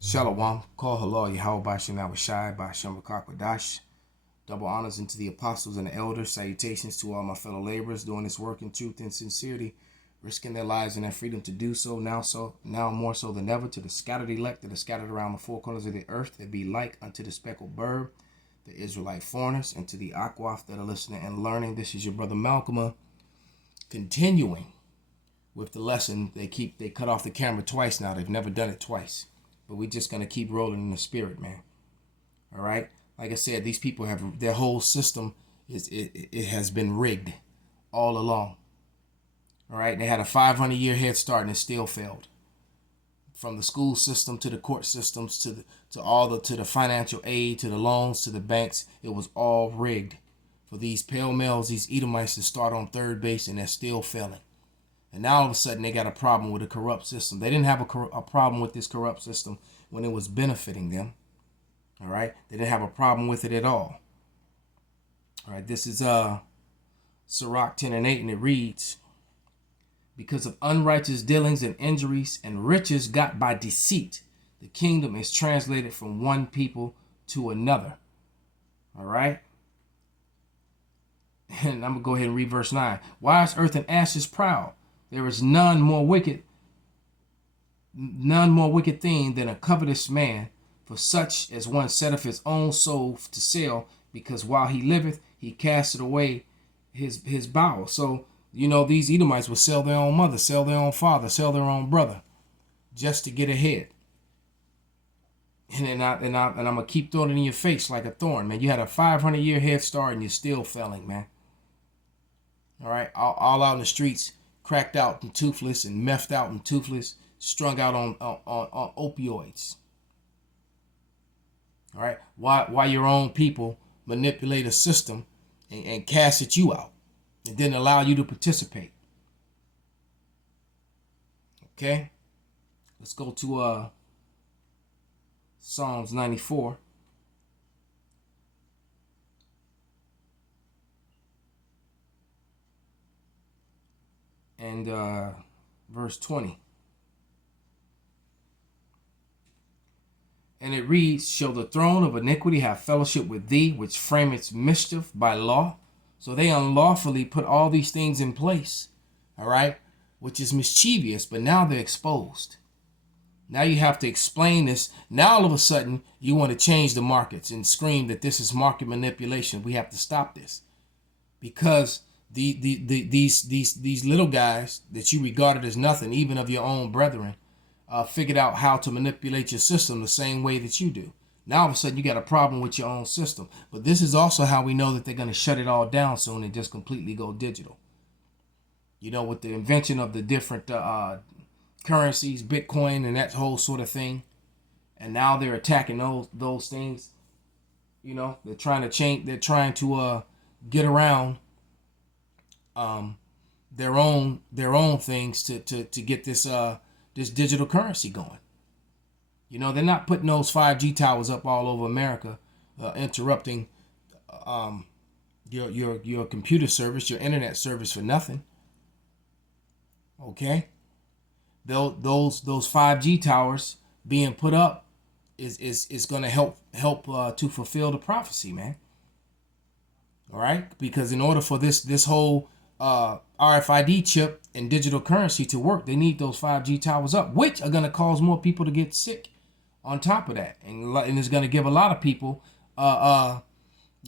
Shalom, call halal Yahweh Bashem Shai by Shem Dash. Double honors into the apostles and the elders. Salutations to all my fellow laborers doing this work in truth and sincerity, risking their lives and their freedom to do now more so than ever, to the scattered elect that are scattered around the four corners of the earth, that be like unto the speckled bird, the Israelite foreigners, and to the Akwaf that are listening and learning. This is your brother Malcolm, continuing with the lesson. They cut off the camera twice now. They've never done it twice. But we're just going to keep rolling in the spirit, man. All right? Like I said, these people have, their whole system, it has been rigged all along. All right? They had a 500-year head start and it still failed. From the school system to the court systems to the financial aid, to the loans, to the banks, it was all rigged for these pale males, these Edomites, to start on third base, and they're still failing. And now all of a sudden they got a problem with a corrupt system. They didn't have a problem with this corrupt system when it was benefiting them. All right. They didn't have a problem with it at all. All right. This is Sirach 10 and 8, and it reads, because of unrighteous dealings and injuries and riches got by deceit, the kingdom is translated from one people to another. All right. And I'm going to go ahead and read verse 9. Why is earth and ashes proud? There is none more wicked thing than a covetous man, for such as one setteth his own soul to sell, because while he liveth, he casteth away his bowels. So, these Edomites would sell their own mother, sell their own father, sell their own brother, just to get ahead. And I'm gonna keep throwing it in your face like a thorn, man. You had a 500-year head start and you're still failing, man. All right, all out in the streets, cracked out and toothless and methed out and toothless, strung out on opioids. All right, why your own people manipulate a system and cast at you out and didn't allow you to participate. Okay, let's go to Psalms 94. And verse 20. And it reads, shall the throne of iniquity have fellowship with thee, which framest mischief by law? So they unlawfully put all these things in place, all right, which is mischievous, but now they're exposed. Now you have to explain this. Now all of a sudden you want to change the markets and scream that this is market manipulation. We have to stop this, because these little guys that you regarded as nothing, even of your own brethren, figured out how to manipulate your system the same way that you do. Now all of a sudden you got a problem with your own system. But this is also how we know that they're going to shut it all down soon and just completely go digital. With the invention of the different currencies, Bitcoin and that whole sort of thing. And now they're attacking those things. They're trying to change. They're trying to get around their own things to get this this digital currency going. They're not putting those 5G towers up all over America, interrupting your computer service, your internet service for nothing. Okay, those 5G towers being put up is going to help to fulfill the prophecy, man. All right, because in order for this whole RFID chip and digital currency to work, they need those 5G towers up, which are going to cause more people to get sick on top of that. And it's going to give a lot of people the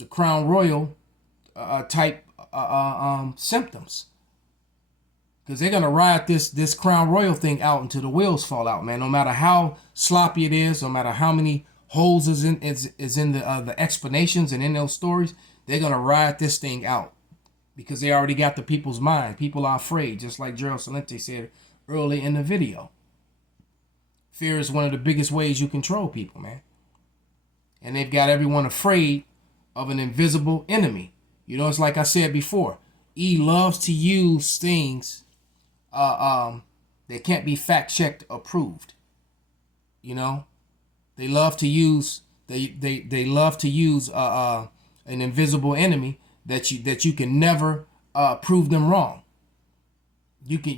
Crown Royal type symptoms. Because they're going to ride this Crown Royal thing out until the wheels fall out, man. No matter how sloppy it is, no matter how many holes is in the explanations and in those stories, they're going to ride this thing out. Because they already got the people's mind. People are afraid, just like Gerald Salente said early in the video. Fear is one of the biggest ways you control people, man. And they've got everyone afraid of an invisible enemy. It's like I said before. E loves to use things that can't be fact-checked, approved. They love to use they love to use an invisible enemy that you can never prove them wrong. You can,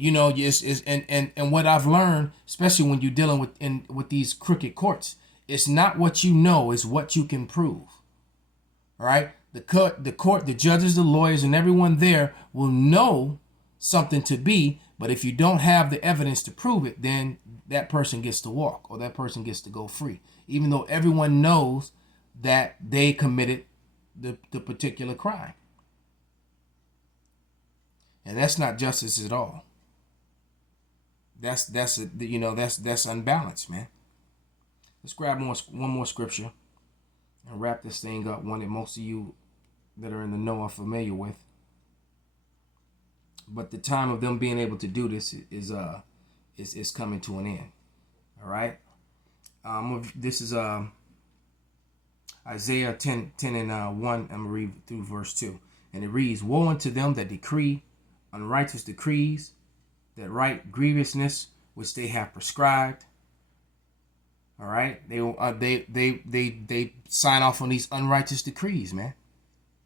and what I've learned, especially when you're dealing with these crooked courts, it's not what you know, it's what you can prove. All right, the judges, the lawyers, and everyone there will know something to be, but if you don't have the evidence to prove it, then that person gets to walk, or that person gets to go free, even though everyone knows that they committed the particular crime. And that's not justice at all. That's unbalanced, man. Let's grab one more scripture and wrap this thing up. One that most of you that are in the know are familiar with. But the time of them being able to do this is coming to an end. All right. This is Isaiah 10 and 1. I'm gonna read through verse 2, and it reads, "Woe unto them that decree unrighteous decrees, that write grievousness which they have prescribed." All right, they sign off on these unrighteous decrees, man.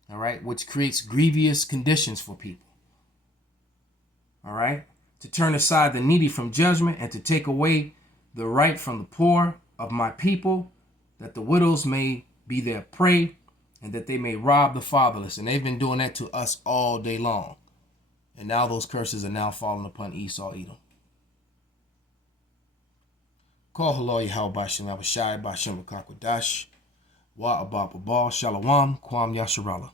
All right, which creates grievous conditions for people. All right, to turn aside the needy from judgment, and to take away the right from the poor of my people, that the widows may be their prey, and that they may rob the fatherless. And they've been doing that to us all day long. And now those curses are now falling upon Esau, Edom. Call Halal Yahweh Bashem Abishai Bashem Rakakwadash Wa Abba Babal Shalom Kwam Yasharala.